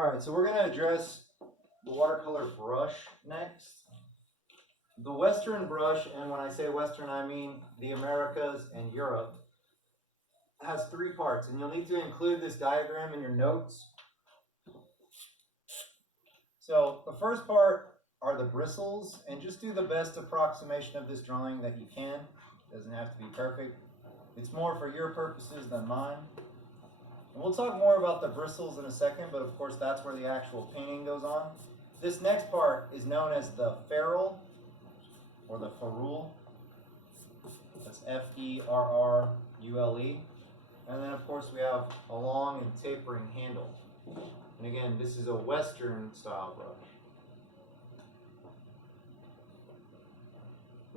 Alright, so we're going to address the watercolor brush next. The Western brush, and when I say Western I mean the Americas and Europe, has three parts, and you'll need to include this diagram in your notes. So the first part are the bristles, and just do the best approximation of this drawing that you can. It doesn't have to be perfect. It's more for your purposes than mine. And we'll talk more about the bristles in a second, but of course that's where the actual painting goes on. This next part is known as the ferrule, or the ferrule. That's F-E-R-R-U-L-E. And then of course we have a long and tapering handle. And again, this is a Western style brush.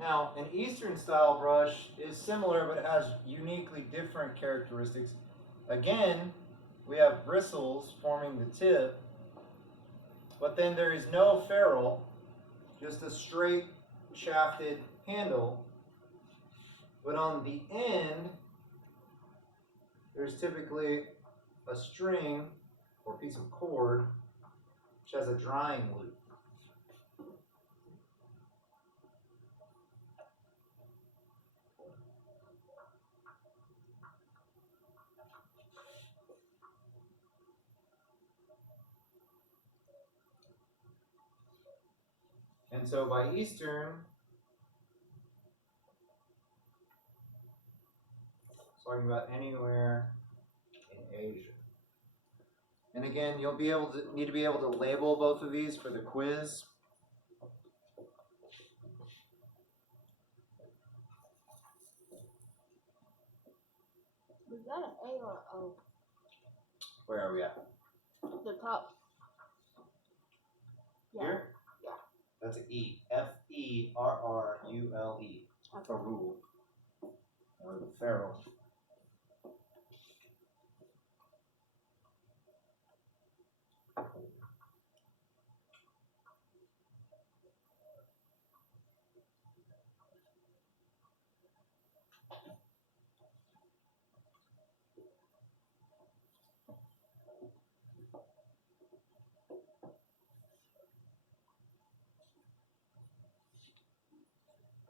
Now, an Eastern style brush is similar, but it has uniquely different characteristics. Again, we have bristles forming the tip, but then there is no ferrule, just a straight shafted handle. But on the end, there's typically a string or piece of cord which has a drying loop. And so by Eastern, talking about anywhere in Asia. And again, you'll need to be able to label both of these for the quiz. Is that an A or an O? Where are we at? The top. Yeah. Here? Yeah. That's an E. F-E-R-R-U-L-E. Ferrule. Or the ferrule.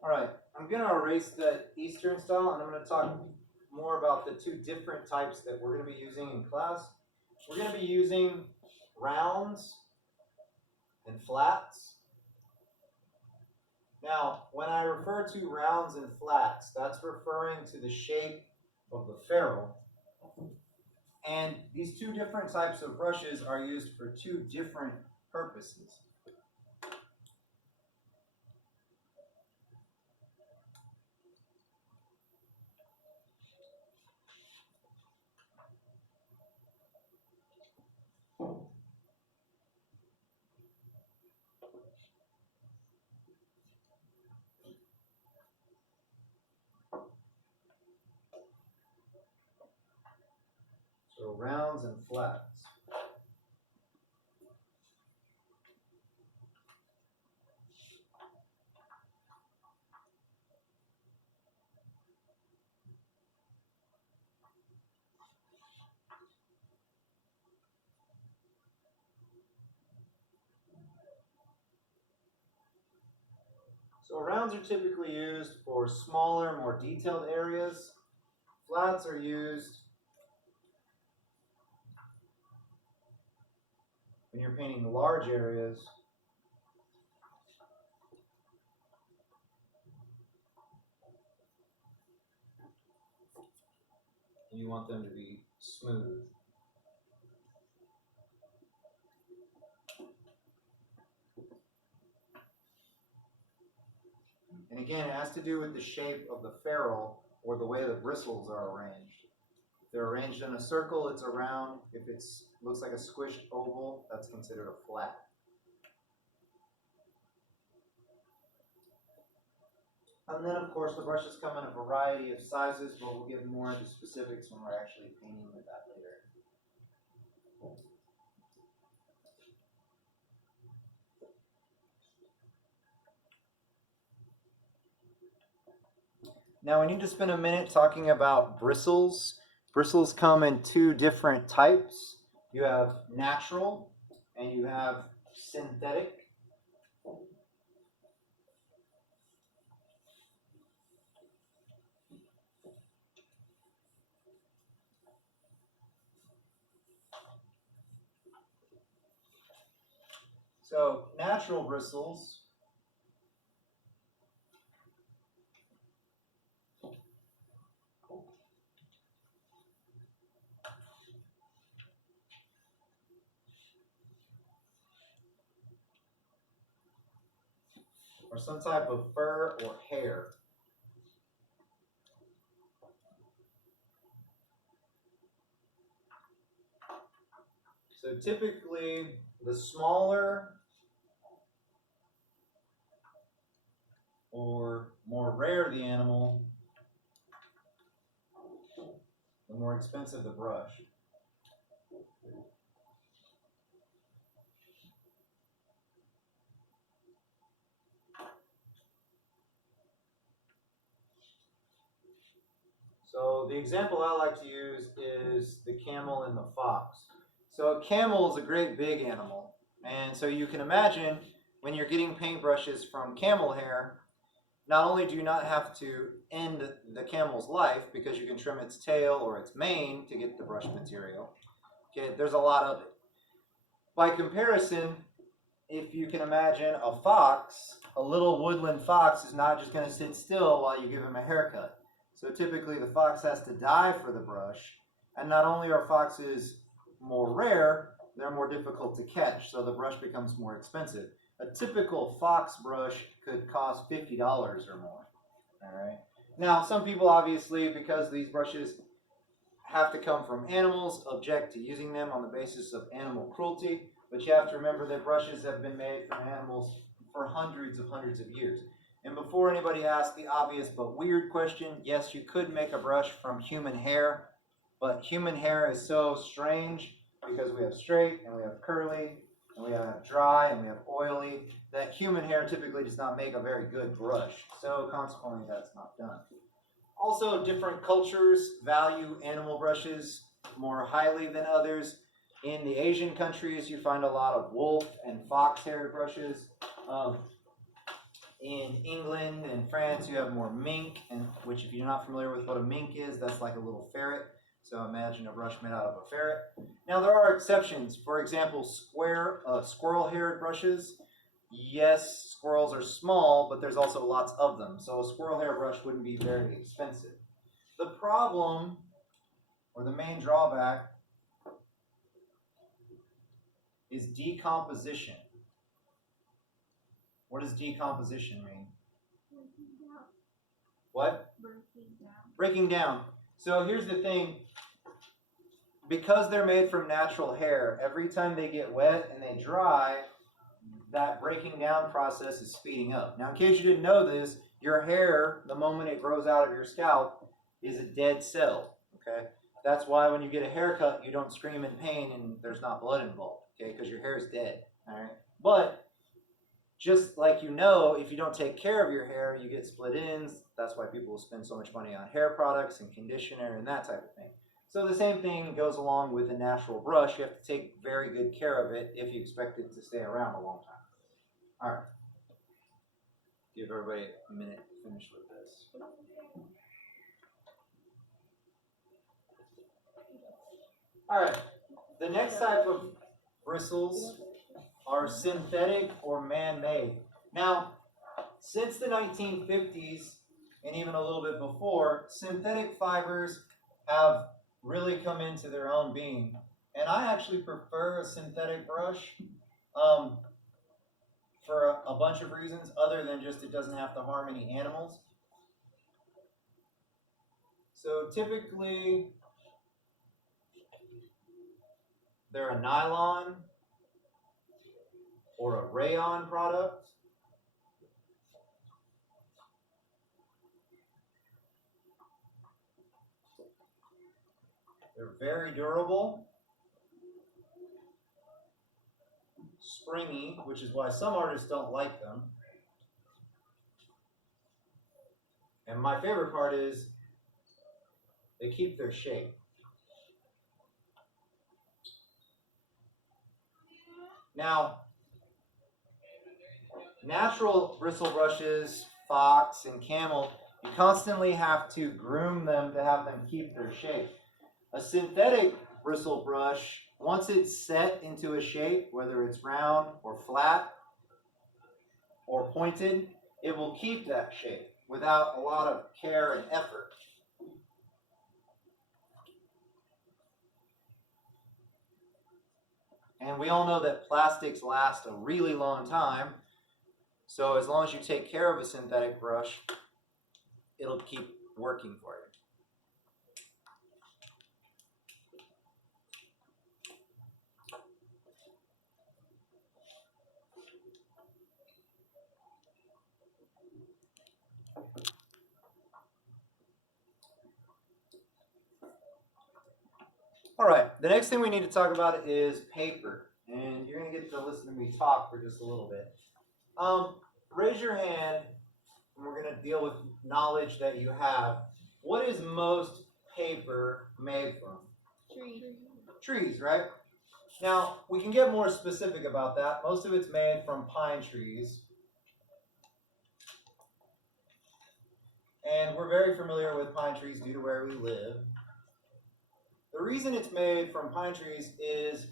Alright, I'm going to erase the Eastern style, and I'm going to talk more about the two different types that we're going to be using in class. We're going to be using rounds and flats. Now, when I refer to rounds and flats, that's referring to the shape of the ferrule. And these two different types of brushes are used for two different purposes. So rounds and flats. So rounds are typically used for smaller, more detailed areas. Flats are used when you're painting large areas. And you want them to be smooth. And again, it has to do with the shape of the ferrule or the way the bristles are arranged. If they're arranged in a circle, it's a round. If it looks like a squished oval, that's considered a flat. And then, of course, the brushes come in a variety of sizes, but we'll get more into specifics when we're actually painting with that later. Now we need to spend a minute talking about bristles. Bristles come in two different types. You have natural, and you have synthetic. So natural bristles are some type of fur or hair. So typically, the smaller or more rare the animal, the more expensive the brush. So the example I like to use is the camel and the fox. So a camel is a great big animal. And so you can imagine when you're getting paintbrushes from camel hair, not only do you not have to end the camel's life because you can trim its tail or its mane to get the brush material. Okay, there's a lot of it. By comparison, if you can imagine a fox, a little woodland fox is not just going to sit still while you give him a haircut. So typically the fox has to die for the brush, and not only are foxes more rare, they're more difficult to catch, so the brush becomes more expensive. A typical fox brush could cost $50 or more. All right. Now, some people obviously, because these brushes have to come from animals, object to using them on the basis of animal cruelty. But you have to remember that brushes have been made from animals for hundreds of years. And before anybody asks the obvious but weird question, yes, you could make a brush from human hair, but human hair is so strange because we have straight and we have curly and we have dry and we have oily that human hair typically does not make a very good brush. So consequently, that's not done. Also, different cultures value animal brushes more highly than others. In the Asian countries, you find a lot of wolf and fox haired brushes. In England and France, you have more mink, and which, if you're not familiar with what a mink is, that's like a little ferret. So imagine a brush made out of a ferret. Now, there are exceptions. For example, squirrel-haired brushes. Yes, squirrels are small, but there's also lots of them. So a squirrel hair brush wouldn't be very expensive. The problem, or the main drawback, is decomposition. What does decomposition mean? Breaking down. What? Breaking down. Breaking down. So here's the thing. Because they're made from natural hair, every time they get wet and they dry, that breaking down process is speeding up. Now, in case you didn't know this, your hair, the moment it grows out of your scalp, is a dead cell. Okay? That's why when you get a haircut, you don't scream in pain and there's not blood involved. Okay? Because your hair is dead. All right? But just like you know, if you don't take care of your hair, you get split ends. That's why people spend so much money on hair products and conditioner and that type of thing. So the same thing goes along with a natural brush. You have to take very good care of it if you expect it to stay around a long time. All right. Give everybody a minute to finish with this. All right. The next type of bristles are synthetic or man-made. Now, since the 1950s and even a little bit before, synthetic fibers have really come into their own being. And I actually prefer a synthetic brush for a bunch of reasons other than just it doesn't have to harm any animals. So typically, they're a nylon or a rayon product. They're very durable, springy, which is why some artists don't like them. And my favorite part is they keep their shape. Now, natural bristle brushes, fox and camel, you constantly have to groom them to have them keep their shape. A synthetic bristle brush, once it's set into a shape, whether it's round or flat or pointed, it will keep that shape without a lot of care and effort. And we all know that plastics last a really long time, so as long as you take care of a synthetic brush, it'll keep working for you. All right, the next thing we need to talk about is paper. And you're going to get to listen to me talk for just a little bit. Raise your hand, and we're going to deal with knowledge that you have. What is most paper made from? Tree. Trees, right? Now, we can get more specific about that. Most of it's made from pine trees. And we're very familiar with pine trees due to where we live. The reason it's made from pine trees is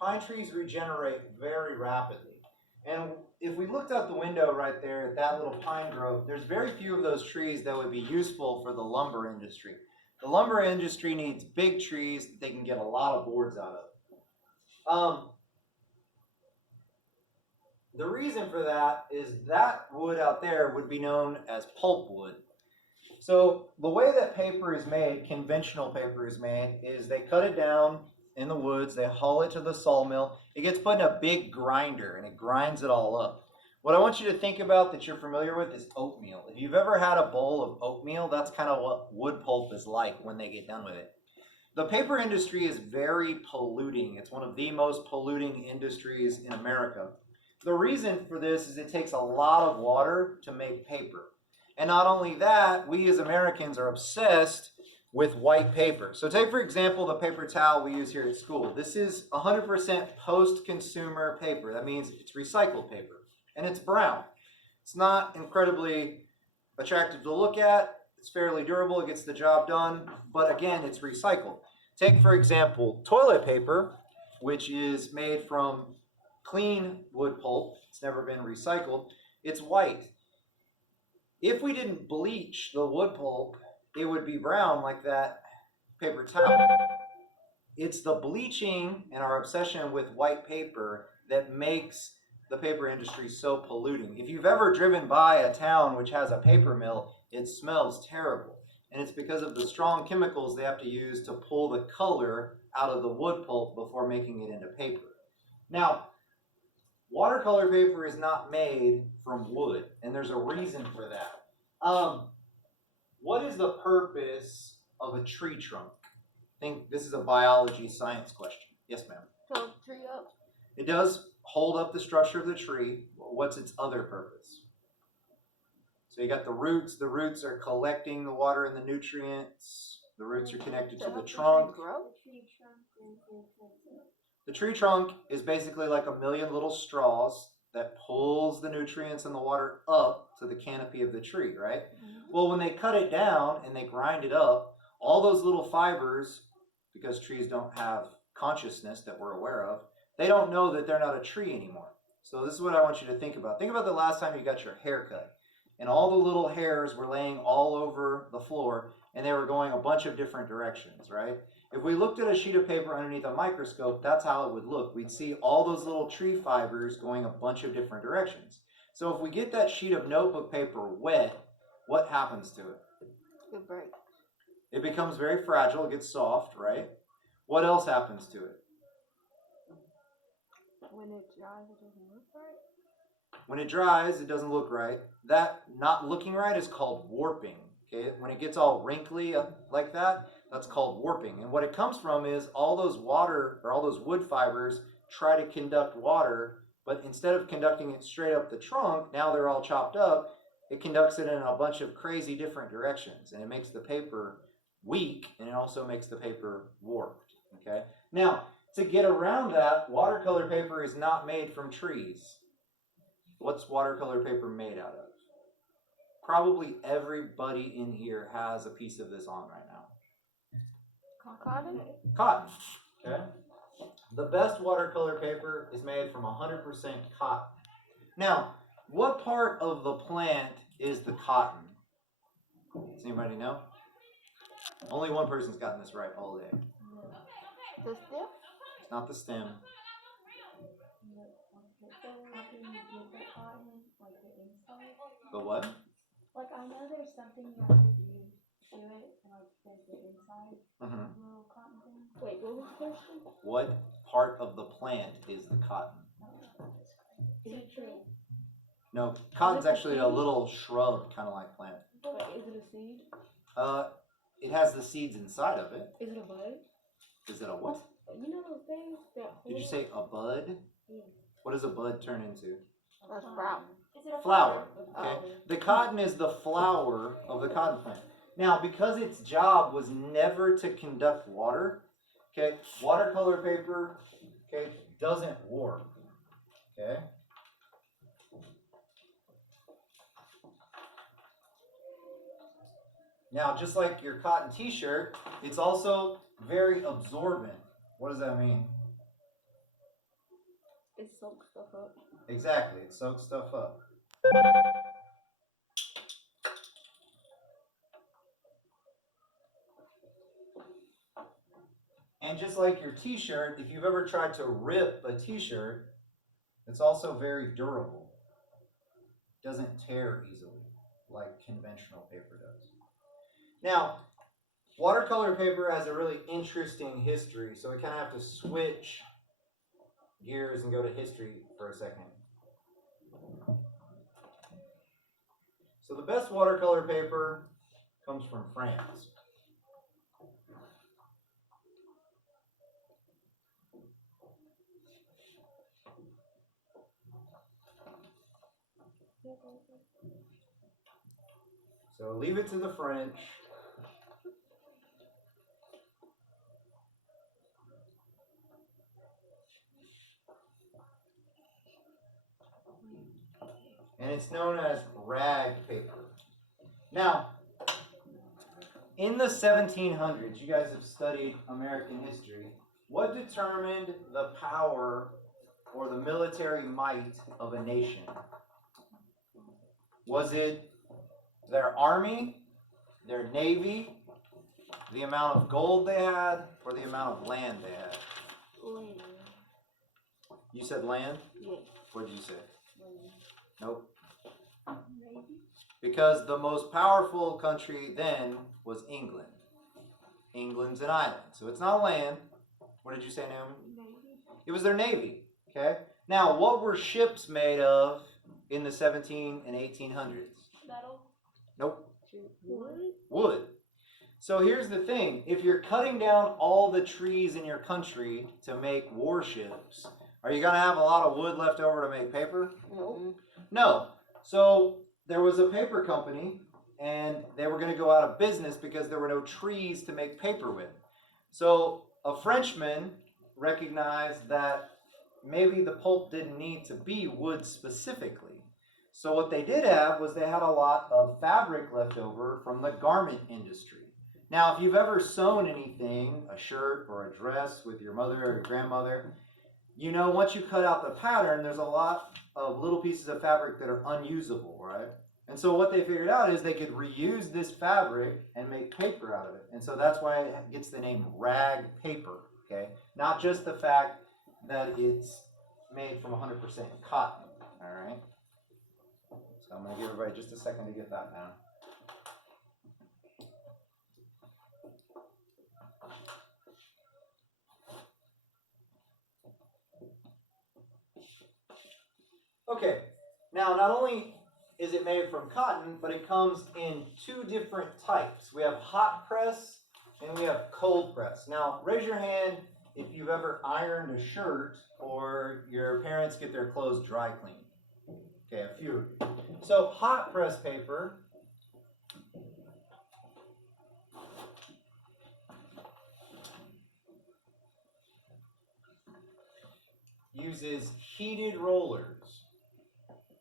pine trees regenerate very rapidly. And if we looked out the window right there at that little pine grove, there's very few of those trees that would be useful for the lumber industry. The lumber industry needs big trees that they can get a lot of boards out of. The reason for that is that wood out there would be known as pulpwood. So the way that paper is made, conventional paper is made, is they cut it down in the woods, they haul it to the sawmill, it gets put in a big grinder and it grinds it all up. What I want you to think about that you're familiar with is oatmeal. If you've ever had a bowl of oatmeal, that's kind of what wood pulp is like when they get done with it. The paper industry is very polluting. It's one of the most polluting industries in America. The reason for this is it takes a lot of water to make paper. And not only that, we as Americans are obsessed with white paper. So take, for example, the paper towel we use here at school. This is 100% post-consumer paper. That means it's recycled paper. And it's brown. It's not incredibly attractive to look at. It's fairly durable. It gets the job done. But again, it's recycled. Take, for example, toilet paper, which is made from clean wood pulp. It's never been recycled. It's white. If we didn't bleach the wood pulp, it would be brown like that paper towel. It's the bleaching and our obsession with white paper that makes the paper industry so polluting. If you've ever driven by a town which has a paper mill, it smells terrible. And it's because of the strong chemicals they have to use to pull the color out of the wood pulp before making it into paper. Now, watercolor paper is not made from wood, and there's a reason for that. What is the purpose of a tree trunk? I think this is a biology science question. Yes, ma'am. Hold the tree up. It does hold up the structure of the tree. What's its other purpose? So you got the roots. The roots are collecting the water and the nutrients. The roots are connected to the trunk. The tree trunk is basically like a million little straws that pulls the nutrients and the water up to the canopy of the tree, right? Mm-hmm. Well, when they cut it down and they grind it up, all those little fibers, because trees don't have consciousness that we're aware of, they don't know that they're not a tree anymore. So this is what I want you to think about. Think about the last time you got your hair cut, and all the little hairs were laying all over the floor, and they were going a bunch of different directions, right? If we looked at a sheet of paper underneath a microscope, that's how it would look. We'd see all those little tree fibers going a bunch of different directions. So if we get that sheet of notebook paper wet, what happens to it? It breaks. It becomes very fragile. It gets soft, right? What else happens to it? When it dries, it doesn't look right. When it dries, it doesn't look right. That not looking right is called warping. Okay? When it gets all wrinkly like that, that's called warping. And what it comes from is all those water or all those wood fibers try to conduct water, but instead of conducting it straight up the trunk, now they're all chopped up, it conducts it in a bunch of crazy different directions, and it makes the paper weak, and it also makes the paper warped. Okay? Now, to get around that, watercolor paper is not made from trees. What's watercolor paper made out of? Probably everybody in here has a piece of this on right now. Cotton? Cotton. Okay. The best watercolor paper is made from 100% cotton. Now, what part of the plant is the cotton? Does anybody know? Only one person's gotten this right all day. The stem? It's not the stem. The what? Like, I know there's something you have to do to it, and like there's the inside little cotton thing. Wait, what was the question? What part of the plant is the cotton? Is it true? No, cotton's actually a little shrub, kind of like plant. Wait, is it a seed? It has the seeds inside of it. Is it a bud? Is it a what? You know those things that hold. Did you say a bud? Yeah. What does a bud turn into? A sprout. Is it a Flower. flower? Okay. The cotton is the flower of the cotton plant. Now, because its job was never to conduct water, okay, watercolor paper, okay, doesn't warp. Okay. Now, just like your cotton t-shirt, it's also very absorbent. What does that mean? It soaks stuff up. Exactly, it soaks stuff up. And just like your t-shirt, if you've ever tried to rip a t-shirt, it's also very durable. It doesn't tear easily like conventional paper does. Now, watercolor paper has a really interesting history, so we kind of have to switch gears and go to history for a second. So the best watercolor paper comes from France. So leave it to the French. And it's known as rag paper. Now, in the 1700s, you guys have studied American history. What determined the power or the military might of a nation? Was it their army, their navy, the amount of gold they had, or the amount of land they had? Land. You said land? Yes. What did you say? Land. Nope. Maybe. Because the most powerful country then was England. England's an island, so it's not land. What did you say, Naomi? Maybe. It was their navy. Okay. Now, what were ships made of in the 17 and 1800s? Metal? Nope. Wood? Wood. So here's the thing. If you're cutting down all the trees in your country to make warships, are you going to have a lot of wood left over to make paper? No. No. So there was a paper company, and they were going to go out of business because there were no trees to make paper with. So a Frenchman recognized that maybe the pulp didn't need to be wood specifically. So what they did have was they had a lot of fabric left over from the garment industry. Now, if you've ever sewn anything, a shirt or a dress with your mother or your grandmother, you know once you cut out the pattern, there's a lot of little pieces of fabric that are unusable, right? And so what they figured out is they could reuse this fabric and make paper out of it. And so that's why it gets the name rag paper, okay? Not just the fact that it's made from 100% cotton, all right? So I'm going to give everybody just a second to get that down. Okay, now not only is it made from cotton, but it comes in two different types. We have hot press and we have cold press. Now, raise your hand if you've ever ironed a shirt or your parents get their clothes dry cleaned. Okay, a few of you. So hot press paper uses heated rollers.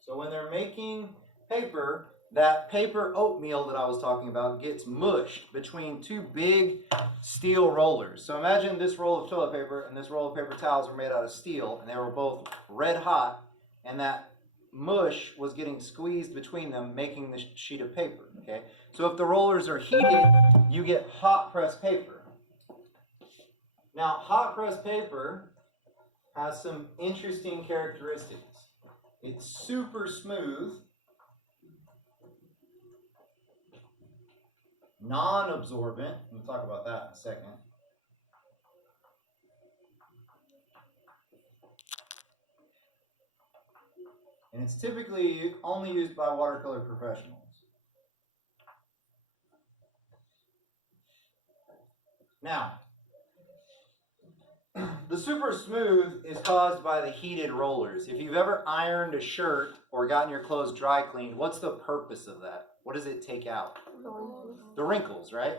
So when they're making paper, that paper oatmeal that I was talking about gets mushed between two big steel rollers. So imagine this roll of toilet paper and this roll of paper towels were made out of steel, and they were both red hot, and that mush was getting squeezed between them, making the sheet of paper. Okay, so if the rollers are heated, you get hot press paper. Now, hot press paper has some interesting characteristics. It's super smooth, non-absorbent. We'll talk about that in a second. And it's typically only used by watercolor professionals. Now, the super smooth is caused by the heated rollers. If you've ever ironed a shirt or gotten your clothes dry cleaned, what's the purpose of that? What does it take out? The wrinkles, right?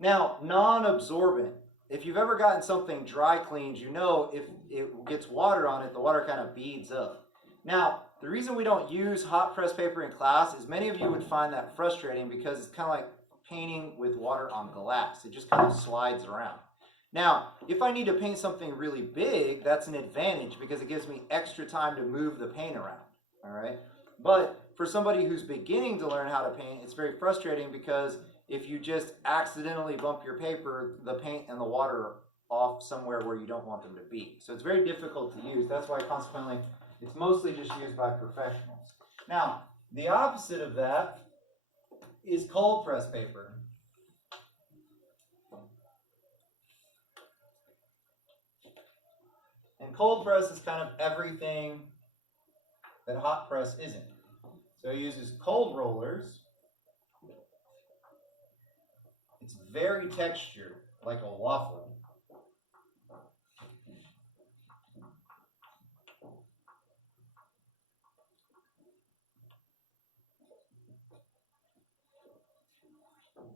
Now, non-absorbent. If you've ever gotten something dry cleaned, you know if it gets water on it, the water kind of beads up. Now, the reason we don't use hot press paper in class is many of you would find that frustrating because it's kind of like painting with water on glass. It just kind of slides around. Now, if I need to paint something really big, that's an advantage because it gives me extra time to move the paint around, all right? But for somebody who's beginning to learn how to paint, it's very frustrating because if you just accidentally bump your paper, the paint and the water are off somewhere where you don't want them to be. So it's very difficult to use. That's why, consequently, it's mostly just used by professionals. Now, the opposite of that is cold press paper. And cold press is kind of everything that hot press isn't. So it uses cold rollers. It's very textured, like a waffle.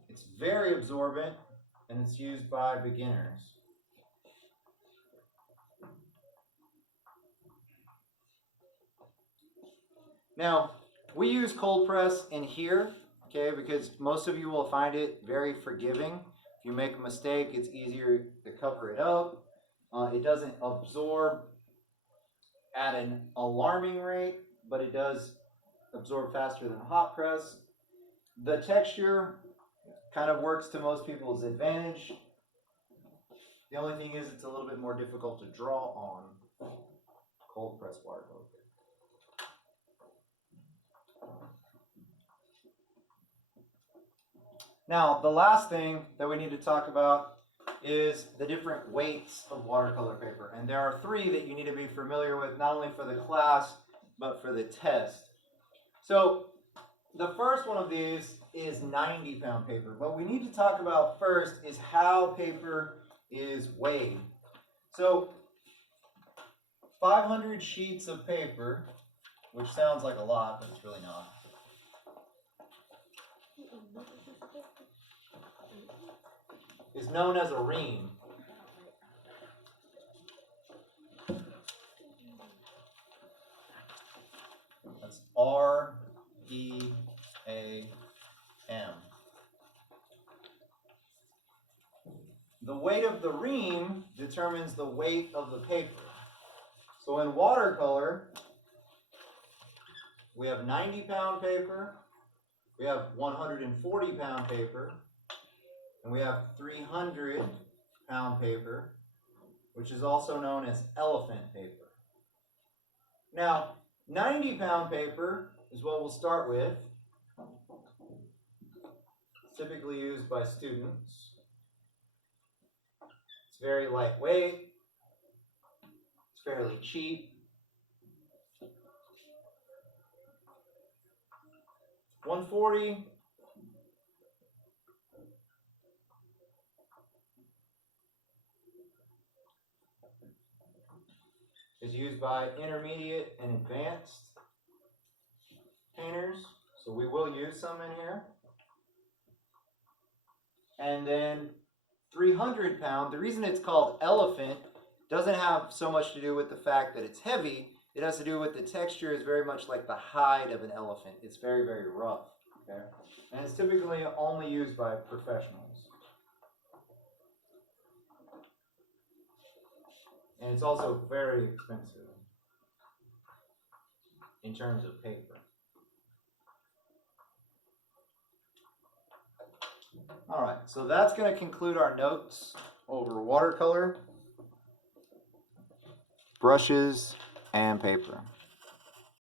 It's very absorbent, and it's used by beginners. Now, we use cold press in here, okay, because most of you will find it very forgiving. If you make a mistake, it's easier to cover it up. It doesn't absorb at an alarming rate, but it does absorb faster than hot press. The texture kind of works to most people's advantage. The only thing is it's a little bit more difficult to draw on cold press watercolor. Now, the last thing that we need to talk about is the different weights of watercolor paper. And there are three that you need to be familiar with, not only for the class, but for the test. So, the first one of these is 90-pound paper. What we need to talk about first is how paper is weighed. So, 500 sheets of paper, which sounds like a lot, but it's really not. Is known as a ream. That's R-E-A-M. The weight of the ream determines the weight of the paper. So in watercolor, we have 90-pound paper, we have 140-pound paper, and we have 300-pound paper, which is also known as elephant paper. Now, 90-pound paper is what we'll start with. It's typically used by students. It's very lightweight. It's fairly cheap. 140 is used by intermediate and advanced painters, so we will use some in here. And then 300-pound, the reason it's called elephant Doesn't have so much to do with the fact that it's heavy. It has to do with the texture is very much like the hide of an elephant. It's very, very rough. Okay? And it's typically only used by professionals. And it's also very expensive in terms of paper. All right, so that's going to conclude our notes over watercolor, brushes, and paper.